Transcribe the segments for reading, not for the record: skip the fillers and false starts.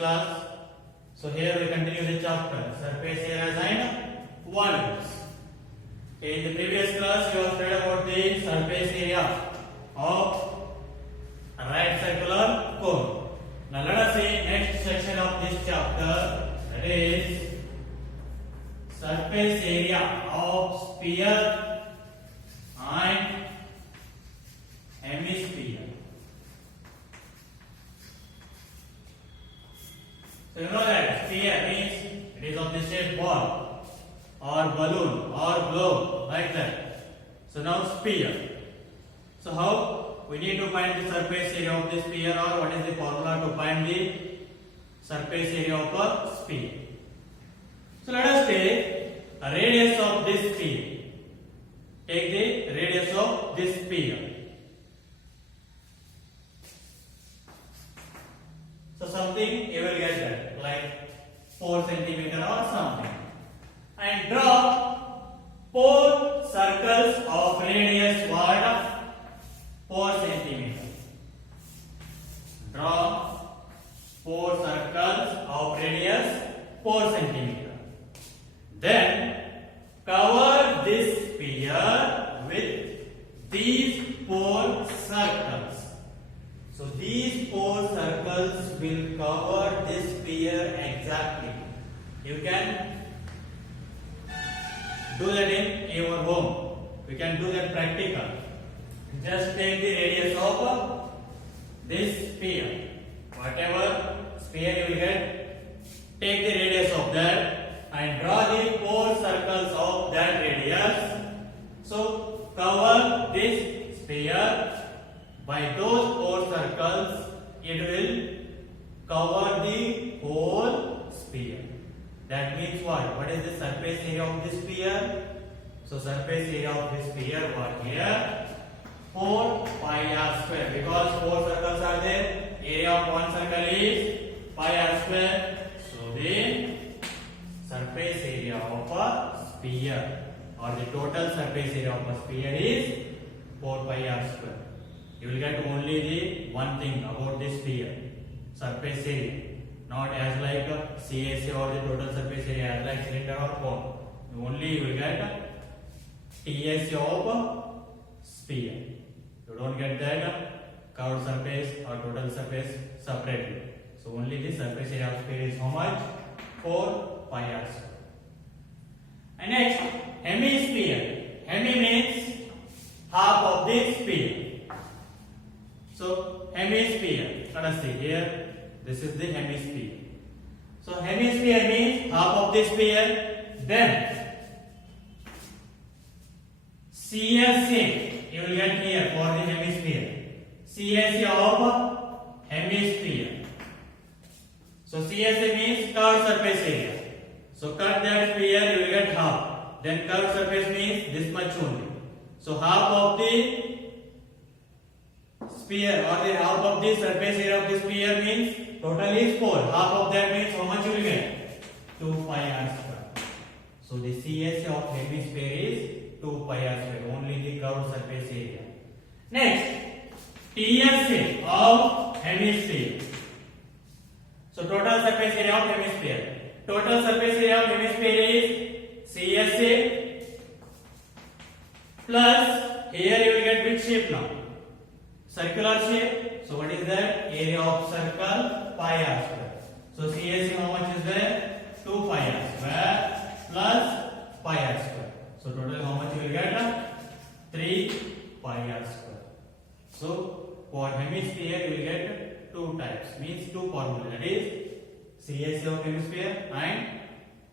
class. So here we continue the chapter surface areas and volumes. In the previous class you have read about the surface area of a right circular cone. Now let us see next section of this chapter, that is surface area of sphere and hemisphere. So you know that sphere means it is of the shape ball or balloon or globe, like that. So now sphere. So how we need to find the surface area of the sphere, or what is the formula to find the surface area of a sphere? So let us take a radius of this sphere. Take the radius of this sphere. So something you will get that, like 4 centimeter or something. And draw 4 circles of radius what? 4 centimeter. Draw 4 circles of radius 4 centimeter. Then cover this sphere with these 4 circles. So these 4 circles will cover this sphere exactly. You can do that in your home. We can do that practical. Just take the radius of this sphere. Whatever sphere you will get, take the radius of that and draw the 4 circles of that radius. So cover this sphere. By those 4 circles, it will cover the whole sphere. That means what? What is the surface area of this sphere? So surface area of this sphere what here? 4 pi r square. Because 4 circles are there, area of one circle is pi r square. So the surface area of a sphere, or the total surface area of a sphere, is 4 pi r square. You will get only the one thing about this sphere, surface area, not as like a CSA or the total surface area as like cylinder or cone. Only you will get TSA of a sphere. You don't get that curved surface or total surface separately. So only the surface area of sphere is how much? 4 pi r square. And next, hemisphere. Hemi means half of the sphere. So hemisphere, let us see here, this is the hemisphere. So hemisphere means half of the sphere. Then CSA you will get here for the hemisphere. CSA of hemisphere. So CSA means curved surface area. So cut that sphere, you will get half. Then curved surface means this much only. So half of the sphere, or the half of the surface area of the sphere means total is 4. Half of that means how much you will get? 2 pi r square. So the CSA of hemisphere is 2 pi r square, only the curved surface area. Next, TSA of hemisphere. So total surface area of hemisphere. Total surface area of hemisphere is CSA plus, here you will get which shape now? Circular shape. So what is that? Area of circle pi r square. So CSA how much is there? 2 pi r square plus pi r square. So total how much you will get? 3 pi r square. So for hemisphere you will get 2 types, means 2 formula, that is CSA of hemisphere and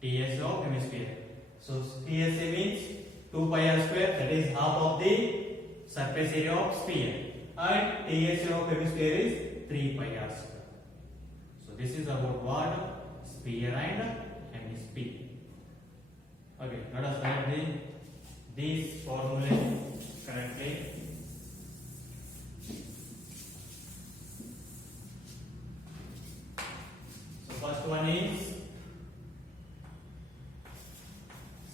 TSA of hemisphere. So TSA means 2 pi r square, that is half of the surface area of sphere. And TSA of hemisphere is 3 pi r square. So this is about what? Sphere and hemisphere. Okay, let us write these formulae correctly. So first one is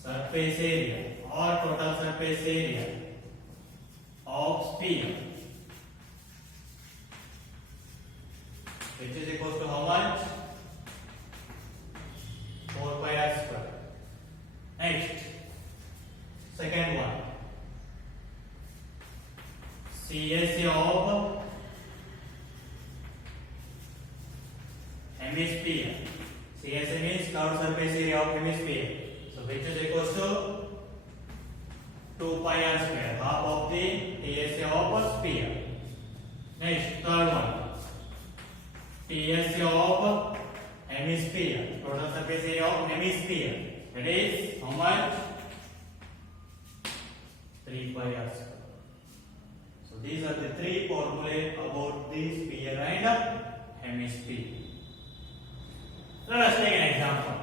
surface area or total surface area of sphere, which is equal to how much? 4 pi r square. Next, second one. CSA of hemisphere. CSA means curved surface area of hemisphere. So which is equals to 2 pi r square, half of the TSA of a sphere. Next, third one. TSA of hemisphere, total surface area of hemisphere. That is how much? 3 pi r square. So these are the three formulae about the sphere and hemisphere. Let us take an example.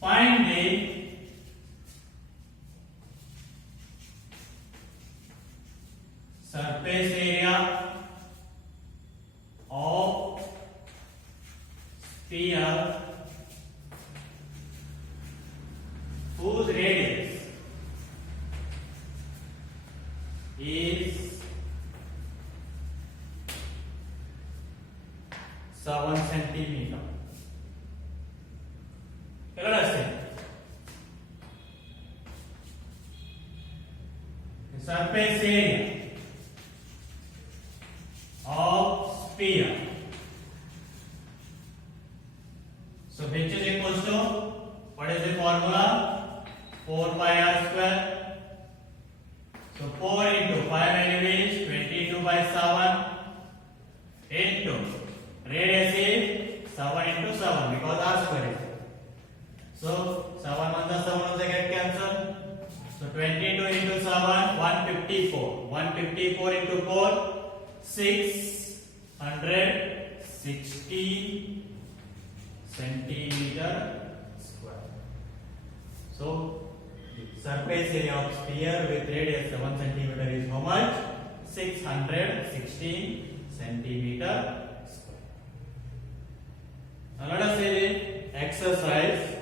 Find the surface area of sphere whose radius is 7 centimeter. Let us see. The surface area of sphere. So which is equals to, what is the formula? 4 pi r square. So 4 into 5 value is 22 by 7 into radius is 7 into 7 because r square is. So 7 1 the 7 will get cancelled. So 22 into 7 154. 154 into 4 660 centimeter square. So surface area of sphere with radius 7 centimeter is how much? 616 centimeter square. Now let us see the exercise.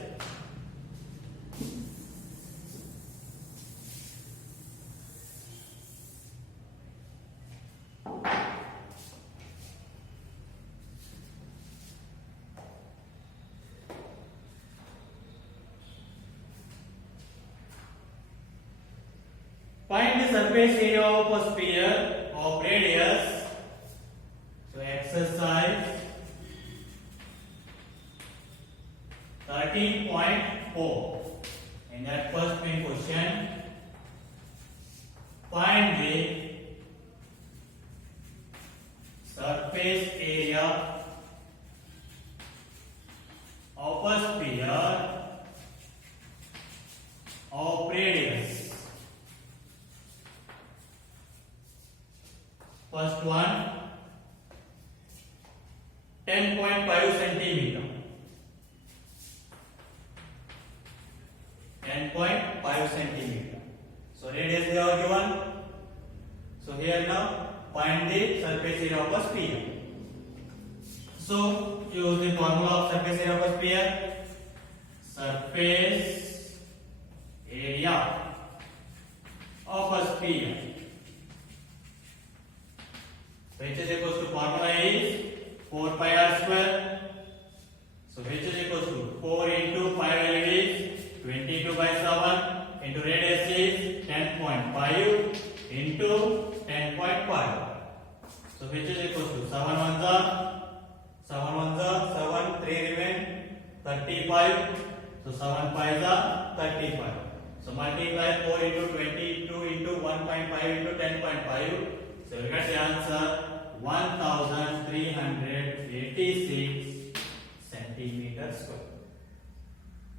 Find the surface area of a sphere of radius. So exercise 13.4. In that first main question, find the surface area of a sphere of radius. First one, 10.5 centimeter. 10.5 centimeter. So radius they are given. So here now find the surface area of a sphere. So use the formula of surface area of a sphere. Surface area of a sphere, which is equals to formula is 4 pi r square. So which is equals to 4 into 5 value is 22 by 7 into radius is 10.5 into 10.5. So which is equals to 7 1 7, 3 remain 35. So 7 5 35. So multiply 4 into 22 into 1.5 into 10.5. So we get the answer 1386 centimeters square.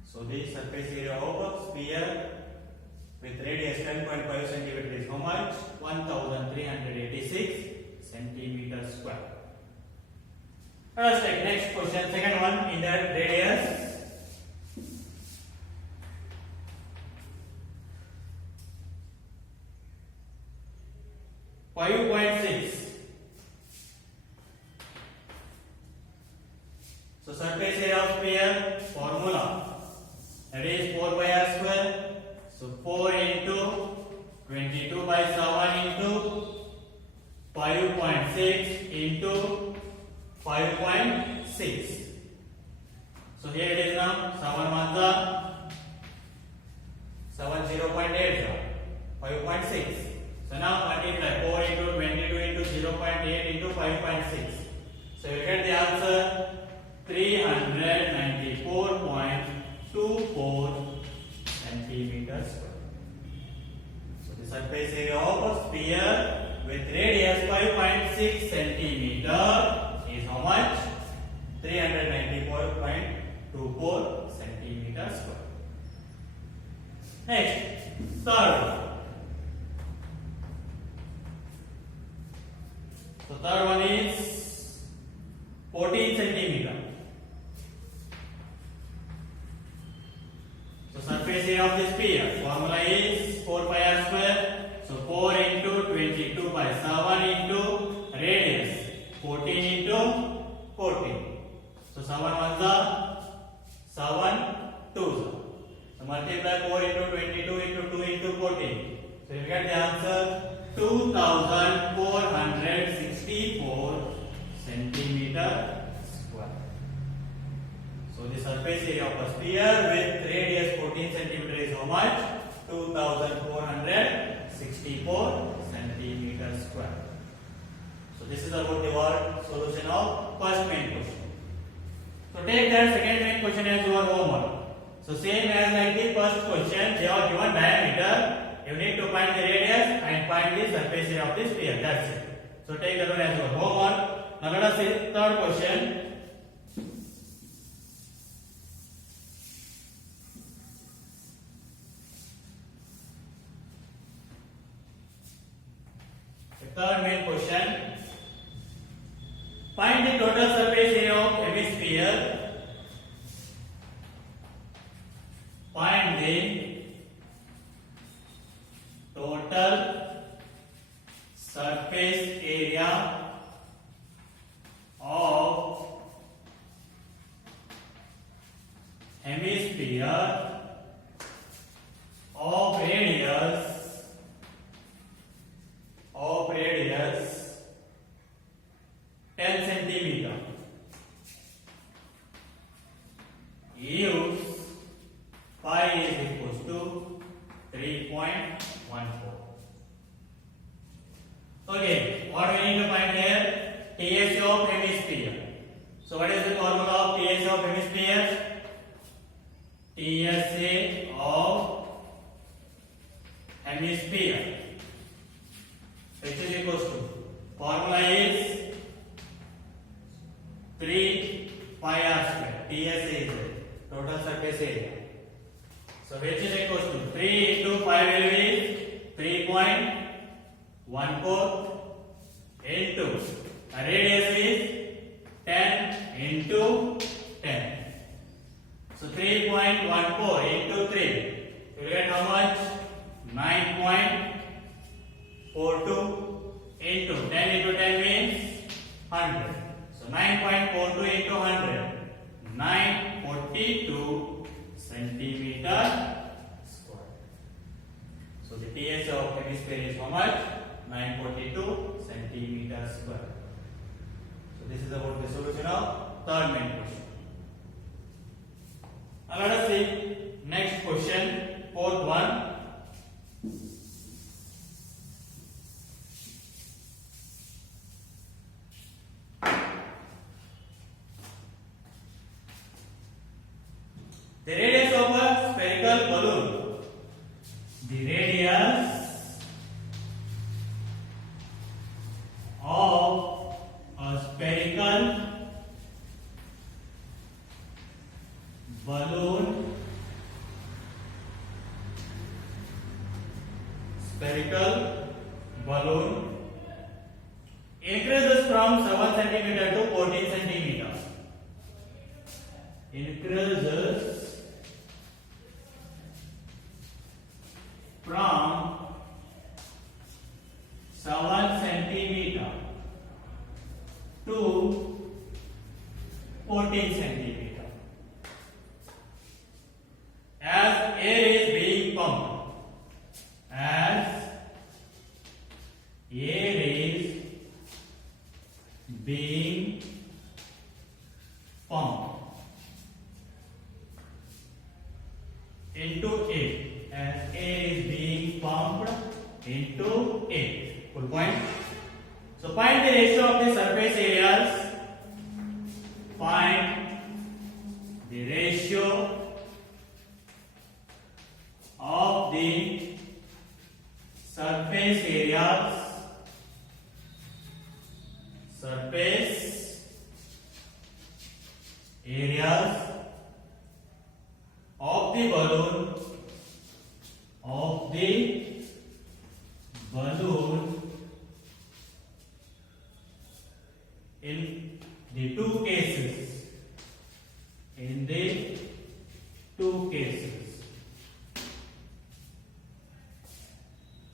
So the surface area of a sphere with radius 10.5 centimeter is how much? 1386 centimeters square. Let us take next question, second one. In that radius 5.6. So surface area of sphere formula, that is 4 by r square. So 4 into 22 by 7 into 5.6 into 5.6. So here it is now 7 1 7 0.8 5.6. So now multiply 4 into 22 into 0.8 into 5.6. So you get the answer 394.24 centimeters square. So the surface area of a sphere with radius 5.6 centimeter is how much? 394.24 centimeters square. Next, third one. So third one is 14 centimeter. So surface area of the sphere formula is 4 pi r square. So 4 into 22 by 7 into radius 14 into 14. So 7 1 7 2. So multiply 4 into 22 into 2 into 14. So you get the answer 2464 centimeter square. So the surface area of a sphere with radius 14 centimeter is how much? 2464 centimeter square. So this is about the word solution of first main question. So take that second main question as your homework. So same as like the first question, they are given diameter. You need to find the radius and find the surface area of the sphere. That's it. So take that one as your homework. Now let us see third question. The third main question. Find the total surface area of hemisphere. Find the total surface area of hemisphere of radius 10 centimeter. Use pi is equals to 3.14. Okay, what we need to find here? TSA of hemisphere. So what is the formula of TSA of hemisphere? TSA of hemisphere, which is equals to, formula is 3 pi r square. TSA is total surface area. So which is equals to 3 into 5 will be 3.14 into radius is 10 into 10. So 3.14 into 3. You get how much? 9.42 into 10 into 10 means 100. So 9.42 into 100. 942 centimeter square. So the TSA of hemisphere is how much? 942 centimeter square. So this is about the solution of third main question. Now let us see next question, fourth one. The radius of a spherical balloon. The radius of a spherical balloon increases from 7 centimeter to 14 centimeter. Increases from 7 centimeter to 14 centimeter. As air is being pumped, as air is into it, as air is being pumped into it. Full point. So find the ratio of the surface areas. Find the ratio of the surface areas of the balloon in the two cases.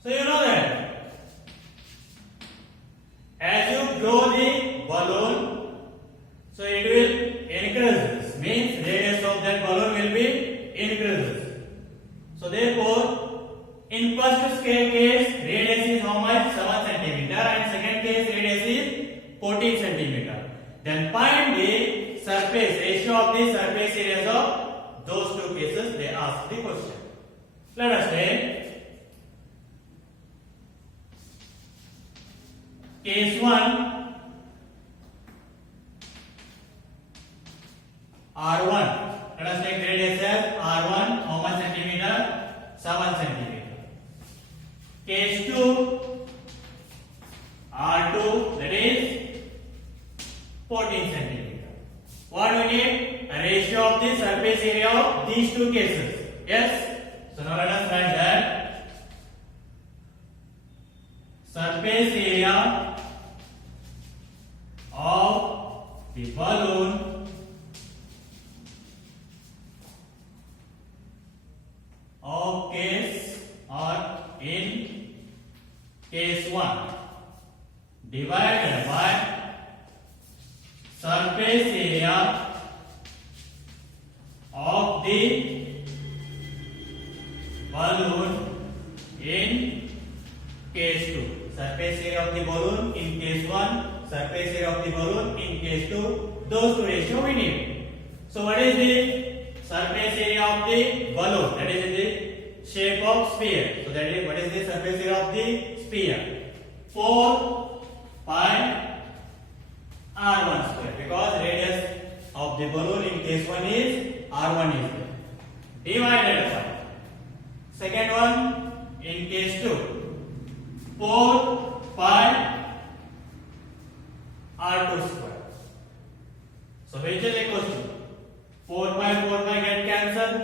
So you know that as you blow the balloon, so it will increase. Means radius of that balloon will be increases. So therefore, in first case radius is how much? 7 centimeter, and second case radius is 14 centimeter. Then find the surface ratio of the surface areas of those two cases. They ask the question. Let us take case 1, R1. Let us take radius as R1, how much centimeter? 7 centimeter. Case 2, R2, that is 14 centimeter. What we need? A ratio of the surface area of these two cases. Yes? So now let us write that surface area of the balloon of case or in case 1 divided by surface area of the balloon in case 2. Surface area of the balloon in case 1, surface area of the balloon in case 2. Those two ratio we need. So what is the surface area of the balloon? That is in the shape of sphere. So that is what is the surface area of the sphere? 4 pi R1 square, because radius of the balloon in case 1 is R1 is there. Divided by second one in case 2, 4 pi R2 square. So which is equal to 4 pi get cancelled.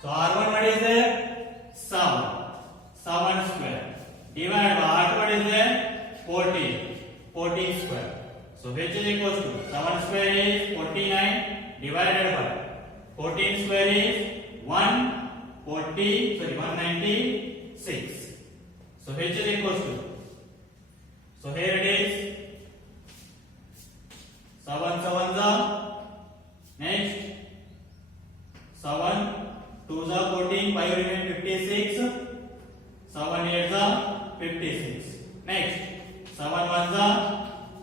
So R1 what is there? 7 square. Divided by R2 what is there? 14 square. So which is equal to 7 square is 49 divided by 14 square is 196. So which is equal to, so here it is 7 7 next 7 2 14, 5 remain 56, 7 8 56. Next 7 1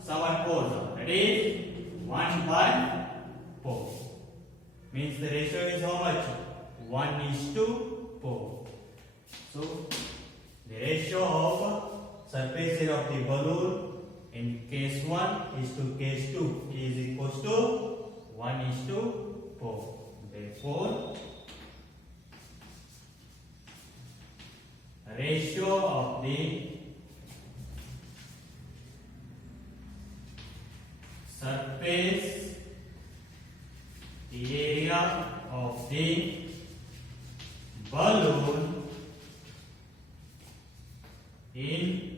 7 4, that is 1 by 4. Means the ratio is how much? 1:4. So the ratio of surface area of the balloon in case 1 is to case 2 is equals to 1:4. Therefore, ratio of the surface area of the balloon in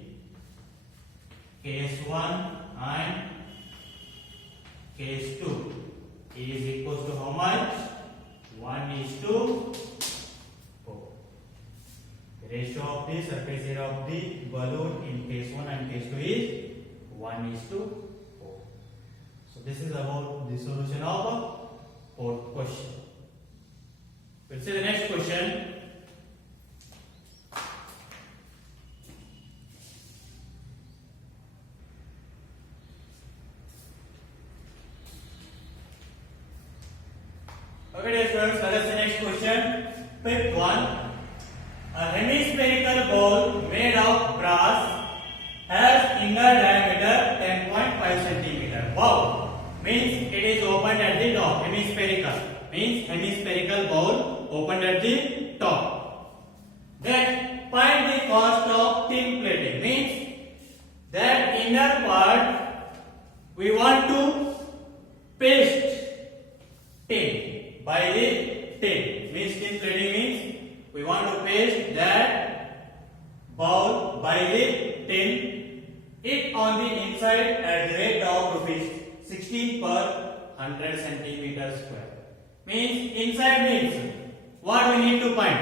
case 1 and case 2 is equals to how much? 1:4. The ratio of the surface area of the balloon in case 1 and case 2 is 1:4. So this is about the solution of fourth question. Let's see the next question. Okay, dear students, let us see the next question. Fifth one, a hemispherical bowl made of brass has inner diameter 10.5 centimeter. Wow! Means it is opened at the top. Hemispherical means hemispherical bowl opened at the top. Then find the cost of tin plating. Means that inner part we want to paste tin by the tin. Means tin plating means we want to paste that bowl by the tin. It on the inside at the rate of rupees 16 per 100 centimeter square. Means inside means what we need to find?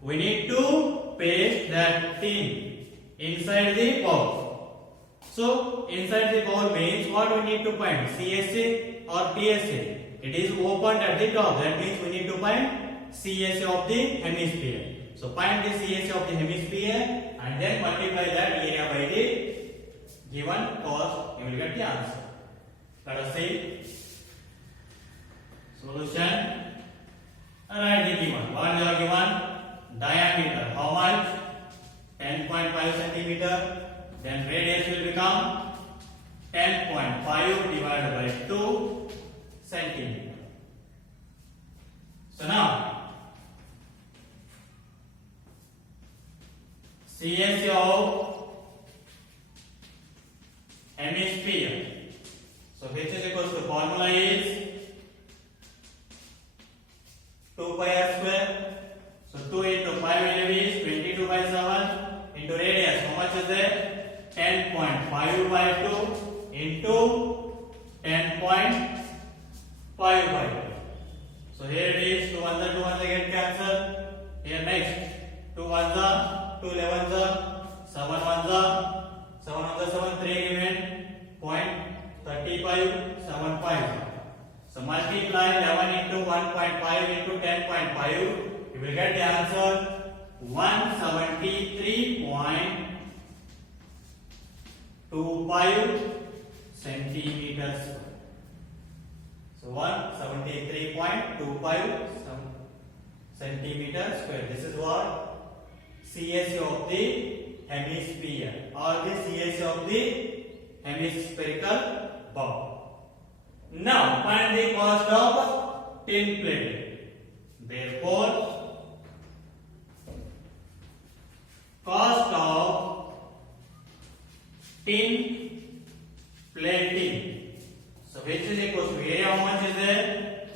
We need to paste that tin inside the bowl. So inside the bowl means what we need to find? CSA or PSA. It is opened at the top. That means we need to find CSA of the hemisphere. So find the CSA of the hemisphere and then multiply that area by the given cost. You will get the answer. Let us see. Solution. Write the given. What is the given? Diameter. How much? 10.5 centimeter. Then radius will become 10.5 divided by 2 centimeter. So now CSA of hemisphere. So which is equals to formula is 2 pi r square. So 2 into 5 is 22 by 7 into radius. How much is there? 10.5 by 2 into 10.5 by 2. So here it is 2 ones are 2 ones get cancelled. Here next 2 ones are 2 11s are 7 ones are 7 ones are 7 3 remain 0.35 75. So multiply 11 into 1.5 into 10.5. You will get the answer 173.25 centimeters. So 173.25 centimeters square. This is what CSA of the hemisphere or the CSA of the hemispherical bowl. Now find the cost of tin plating. Therefore, cost of tin plating. So which is equal to area? How much is there?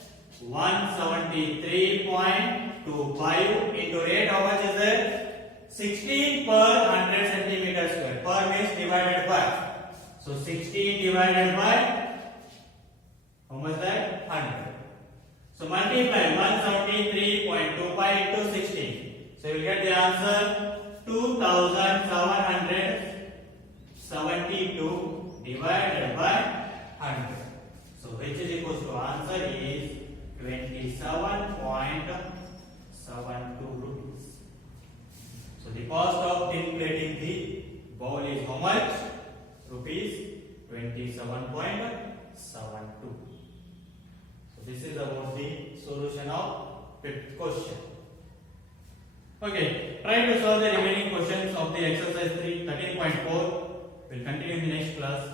173.25 into rate. How much is there? 16 per 100 centimeter square. Per means divided by. So 16 divided by how much that? 100. So multiply 173.25 into 16. So you will get the answer 2772 divided by 100. So which is equal to answer is 27.72 rupees. So the cost of tin plating the bowl is how much? Rupees 27.72. So this is about the solution of fifth question. Okay, try to solve the remaining questions of the exercise 13.4. We'll continue in the next class.